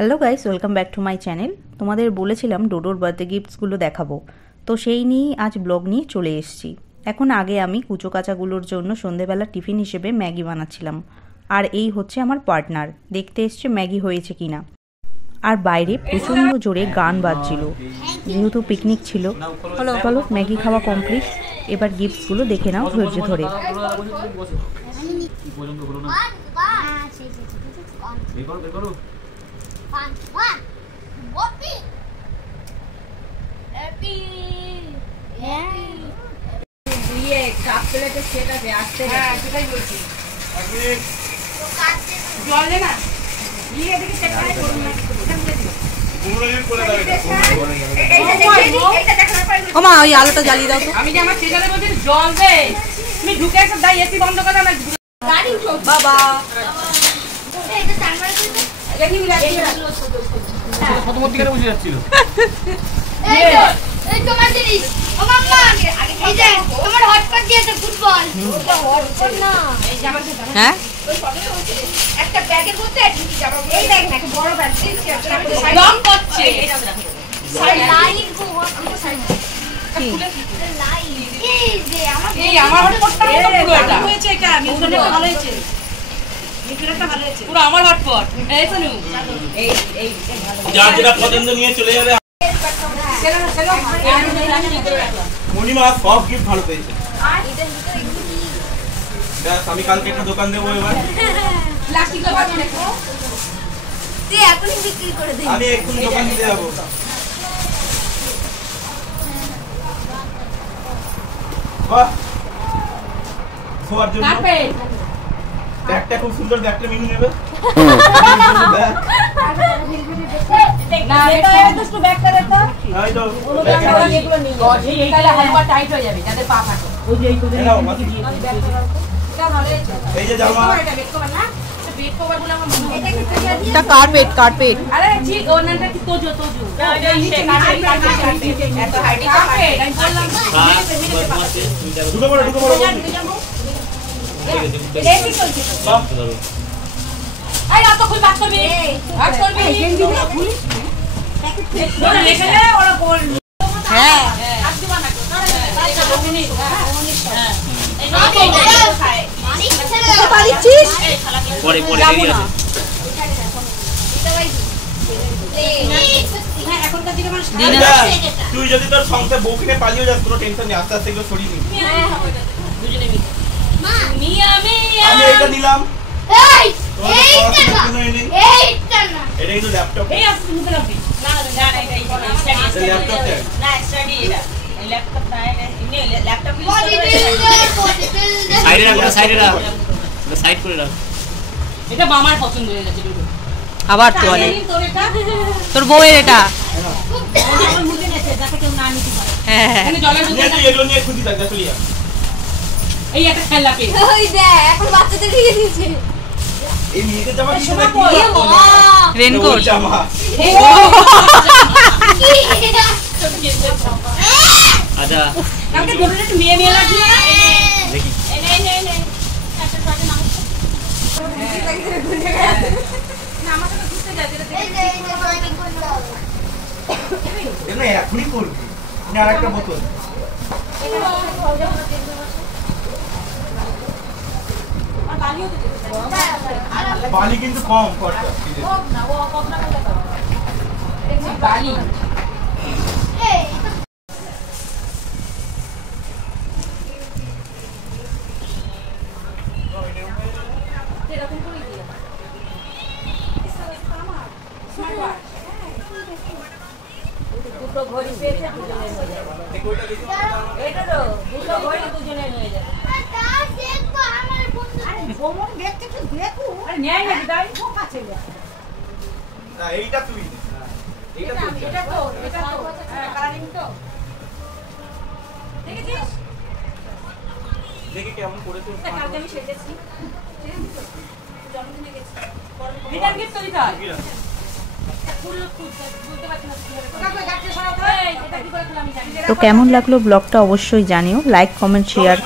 Hello guys, welcome back to my channel. তোমাদের বলেছিলাম ডোডোর birthday গিফটসগুলো দেখাবো, তো সেই নিয়েই আজ ব্লগ নিয়ে চলে এসেছি। এখন আগে আমি কুচো কাচাগুলোর জন্য সন্ধেবেলা টিফিন হিসেবে ম্যাগি বানাচ্ছিলাম, আর এই হচ্ছে আমার পার্টনার, দেখতে এসছে ম্যাগি হয়েছে কিনা। আর বাইরে প্রচণ্ড জোরে গান বাজছিল, যেহেতু পিকনিক ছিল। চলো ম্যাগি খাওয়া কমপ্লিট, এবার গিফটসগুলো দেখে নাও ধৈর্য ধরে। ওমা ওই আলোটা জ্বালিয়ে দাও তো। আমি যে আমার ছেলে বলছি জল দে, তুমি ঢুকে এসে দাই এসি বন্ধ করে না গাড়ি উঠো বাবা। এটা টাঙ্গাই করে দেখি লাগি কত মত দিকে বুঝে যাচ্ছিল। এই তোমার জিনিস ও মাম্মা এই যে তোমার হটপট দিয়েছে ফুটবল। ওটা হটপট না এই জামা হ্যাঁ একটা ব্যাগের মধ্যে ঢুকি যাবে। এই ব্যাগ না একটা বড় ব্যাগ লং করছে লাইন কো আমি তো সাইড লাইন এই যে আমার হটপটটা পুরো এটা হয়েছে। এটা মিশনটা ভালো হয়েছে, মিশনটা ভালো হয়েছে পুরো আমার হটপট। এই শুনু এই যা যেটা পছন্দ নিয়ে চলে যাবে। চলো চলো মনিমা সব গিফট ভালো পেয়েছে। আর এটা ভিতরে এগুলো কি দেখ, আমি কালকে একটা দোকান দেবো। এবার প্লাস্টিক দোকান দেখো তুই এখনই বিক্রি করে দে। আমি এক্ষুনি দোকান দিতে যাবো। বাহ, সবার জন্য কার্পেট ব্যাগটা খুব সুন্দর। ব্যাগটা মিনু নেবে না এটা একটু ব্যাগটা দেখো। এই তো এগুলো নিয়ে গজ এইটা হালকা টাইট হয়ে যাবে যাতে পা ফাটে। ওই যে এই কোদের এটা ভালো হয়েছে। এই যে জামা এটা বেড কভার না, এটা বেড কভার গুলো আমার মনে হয় এটা কার্পেট কার্পেট। আরে জি ওনাটা কি তোজো এটা নিচে কার্পেট এত হাইট কার্পেট আমি বললাম ঢুকে পড়ো দেখি চলছে বাহ, এই রাত খুল বাত করবি বাত করবি খুল না লেখা দে ওরা বল। হ্যাঁ আজ দিবা না হ্যাঁ এই না খায় মালিক ছেড়ে পারিছিস পরে পরে যাবো না। হ্যাঁ এখনকার দিনে মানুষ তুই যদি তোর সংসার বউ কিনে পালিয়ে যাস, কোনো টেনশন নেই, আস্তে আস্তে এগুলো সরিয়ে নিবি। দুজনে মিলে মা আমি আমি এটা নিলাম। এই এইটা না এটা কিন্তু ল্যাপটপ। এই আপনি মুখে রাখবি না না এটা স্টাডি ল্যাপটপ না স্টাডি এটা ল্যাপটপ না এমনি ল্যাপটপ সাইডে রাখ, সাইডে রাখ, সাইড করে রাখ। এটা মামার পছন্দ হয়ে গেছে দুটো। আবার তোলে তোর এটা তোর বউয়ের এটা। আমার মুখে নেছে যাতে কেউ না নিতে পারে। হ্যাঁ এখানে জলের নিয়ে বোতল তুই এগুলো নিয়ে খুঁজি থাক, চলে যা। এই একটা খেলনা পেয়ে ওই দেখ এখন বাচ্চাদের দিয়ে দিয়েছে এই মেয়েদের জামা কি শোনা নাকি? এ মা রেনকোট। ওর জামা। আচ্ছা কালকে দুটোটা একটু মেয়ে মেয়ে লাগছিল না দেখি। নে একটা সাথে নাও না আমার সাথে ঘুরতে যায় যেটা এগুলো এখনই করবি না, আর একটা বোতল। বালি কিন্তু কম খরচা। বালি দুটো ঘড়ি পেয়েছে দুজনের হয়ে যাবে। এটা তো দুটো ঘড়ি দুজনের হয়ে যাবে। আরে নেয় না দিদাই কাছে না, এইটা তুই নে। এইটা তুই নে। এটা তো কালারিং তো দেখেছিস দেখি কেমন করেছে। কালকে আমি সেজেছি জন্মদিনে গেছি রিটার্ন গিফট তো দিতে হয়। তো কেমন লাগলো ব্লগটা অবশ্যই জানিও, লাইক কমেন্ট শেয়ার